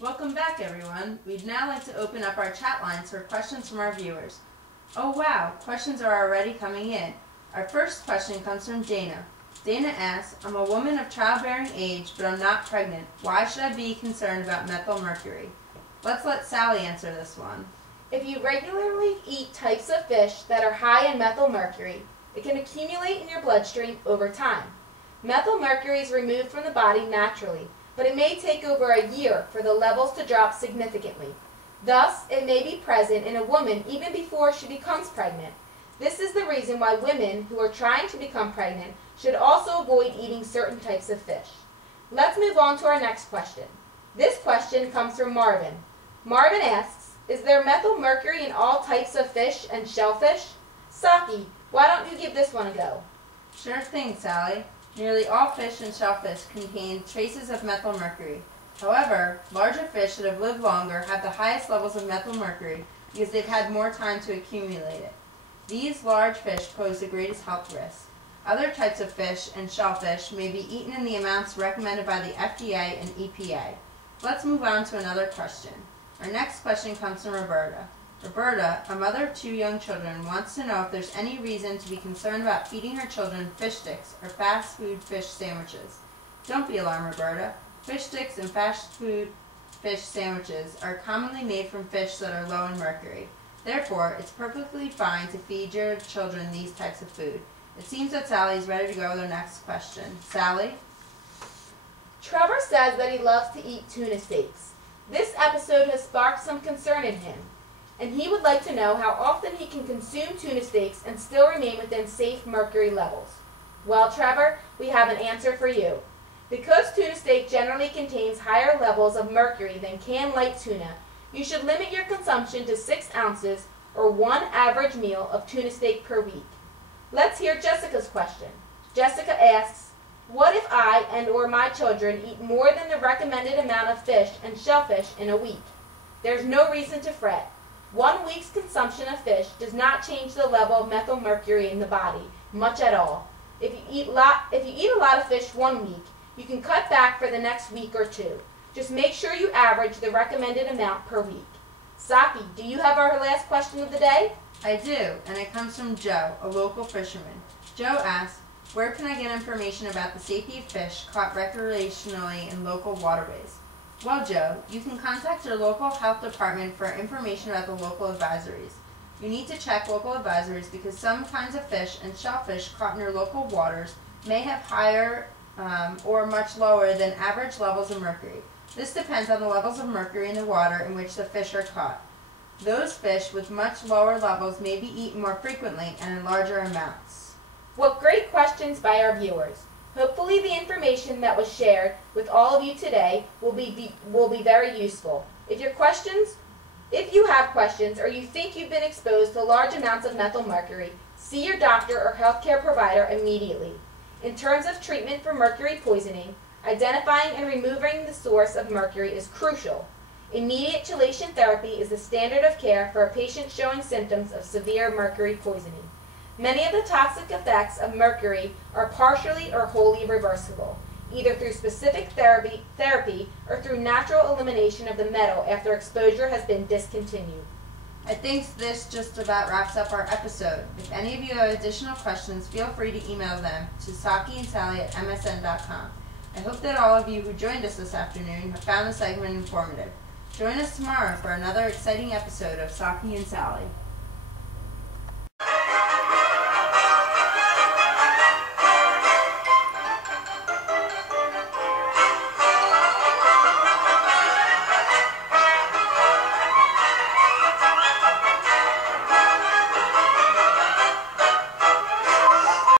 Welcome back, everyone. We'd now like to open up our chat lines for questions from our viewers. Oh wow, questions are already coming in. Our first question comes from Dana. Dana asks, I'm a woman of childbearing age, but I'm not pregnant. Why should I be concerned about methyl mercury? Let's let Sally answer this one. If you regularly eat types of fish that are high in methyl mercury, it can accumulate in your bloodstream over time. Methyl mercury is removed from the body naturally, but it may take over a year for the levels to drop significantly. Thus, it may be present in a woman even before she becomes pregnant. This is the reason why women who are trying to become pregnant should also avoid eating certain types of fish. Let's move on to our next question. This question comes from Marvin. Marvin asks, is there methyl mercury in all types of fish and shellfish? Sockie, why don't you give this one a go? Sure thing, Sally. Nearly all fish and shellfish contain traces of methyl mercury. However, larger fish that have lived longer have the highest levels of methyl mercury because they've had more time to accumulate it. These large fish pose the greatest health risk. Other types of fish and shellfish may be eaten in the amounts recommended by the FDA and EPA. Let's move on to another question. Our next question comes from Roberta. Roberta, a mother of 2 young children, wants to know if there's any reason to be concerned about feeding her children fish sticks or fast food fish sandwiches. Don't be alarmed, Roberta. Fish sticks and fast food fish sandwiches are commonly made from fish that are low in mercury. Therefore, it's perfectly fine to feed your children these types of food. It seems that Sally's ready to go with our next question. Sally? Trevor says that he loves to eat tuna steaks. This episode has sparked some concern in him, and he would like to know how often he can consume tuna steaks and still remain within safe mercury levels. Well, Trevor, we have an answer for you. Because tuna steak generally contains higher levels of mercury than canned light tuna, you should limit your consumption to 6 ounces or 1 average meal of tuna steak per week. Let's hear Jessica's question. Jessica asks, what if I and or my children eat more than the recommended amount of fish and shellfish in a week? There's no reason to fret. 1 week's consumption of fish does not change the level of methyl mercury in the body, much at all. If you eat a lot of fish 1 week, you can cut back for the next week or 2. Just make sure you average the recommended amount per week. Sockie, do you have our last question of the day? I do, and it comes from Joe, a local fisherman. Joe asks, where can I get information about the safety of fish caught recreationally in local waterways? Well, Joe, you can contact your local health department for information about the local advisories. You need to check local advisories because some kinds of fish and shellfish caught in your local waters may have higher or much lower than average levels of mercury. This depends on the levels of mercury in the water in which the fish are caught. Those fish with much lower levels may be eaten more frequently and in larger amounts. What great questions by our viewers. Hopefully the information that was shared with all of you today will be very useful. If you have questions or you think you've been exposed to large amounts of methyl mercury, see your doctor or healthcare provider immediately. In terms of treatment for mercury poisoning, identifying and removing the source of mercury is crucial. Immediate chelation therapy is the standard of care for a patient showing symptoms of severe mercury poisoning. Many of the toxic effects of mercury are partially or wholly reversible, either through specific therapy or through natural elimination of the metal after exposure has been discontinued. I think this just about wraps up our episode. If any of you have additional questions, feel free to email them to sockieandsally@msn.com. I hope that all of you who joined us this afternoon have found the segment informative. Join us tomorrow for another exciting episode of Sockie and Sally.